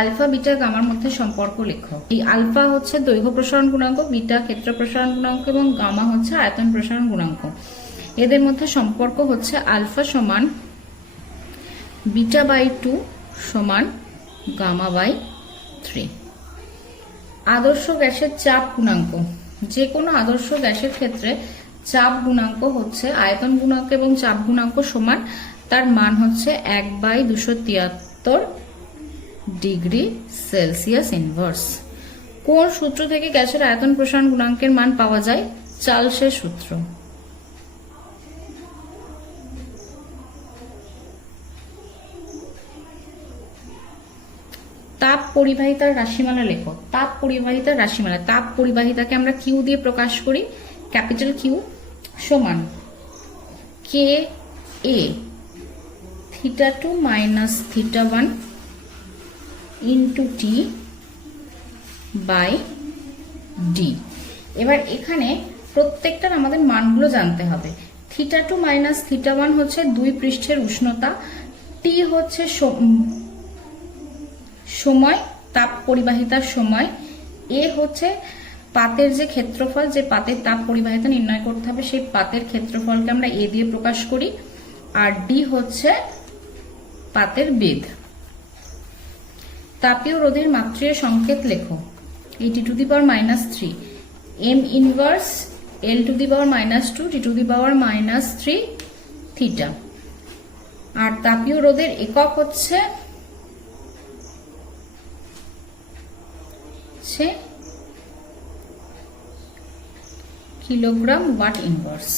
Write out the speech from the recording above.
Alpha, beta, গামার মধ্যে সম্পর্ক লেখো এই আলফা হচ্ছে দৈর্ঘ্য প্রসারণ গুণাঙ্ক, বিটা ক্ষেত্র প্রসারণ গুণাঙ্ক এবং গামা হচ্ছে আয়তন প্রসারণ গুণাঙ্ক। এদের মধ্যে সম্পর্ক হচ্ছে আলফা সমান বিটা বাই টু সমান গামা বাই থ্রি। আদর্শ গ্যাসের চাপ গুণাঙ্ক। যে কোনো আদর্শ গ্যাসের ক্ষেত্রে চাপ গুণাঙ্ক হচ্ছে আয়তন গুণাঙ্ক এবং চাপ গুণাঙ্ক সমান, তার মান হচ্ছে এক বাই দুশো তিয়াত্তর ডিগ্রি সেলসিয়াস ইনভার্স। কোন সূত্র থেকে গ্যাসের আয়তন প্রসারণ গুণাঙ্কের মান পাওয়া যায়? চার্লসের সূত্র। তাপ পরিবাহিতার রাশিমালা লেখো। তাপ পরিবাহিতার রাশিমালা। তাপ পরিবাহিতাকে আমরা কিউ দিয়ে প্রকাশ করি। ক্যাপিটাল কিউ সমান K A, theta two minus theta one into T by D এবার এখানে প্রত্যেকটার আমাদের মানগুলো জানতে হবে। Theta two minus theta one হচ্ছে দুই পৃষ্ঠের উষ্ণতা। টি হচ্ছে সময়, তাপ পরিবাহিতার সময়। এ হচ্ছে পাতের যে ক্ষেত্রফল, যে পাতের তাপ পরিবাহিতা নির্ণয় করতে হবে, সেই পাতের ক্ষেত্রফলকে আমরা এ দিয়ে প্রকাশ করি। আর ডি হচ্ছে পাতের বেদ তাপীয় রোধের মাত্রীয় সংকেত লেখো। এই T the power minus three M inverse L two the power minus two T two the power minus three theta আর তাপীয় রোধের একক হচ্ছে কিলোগ্রাম ওয়াট ইনভার্স।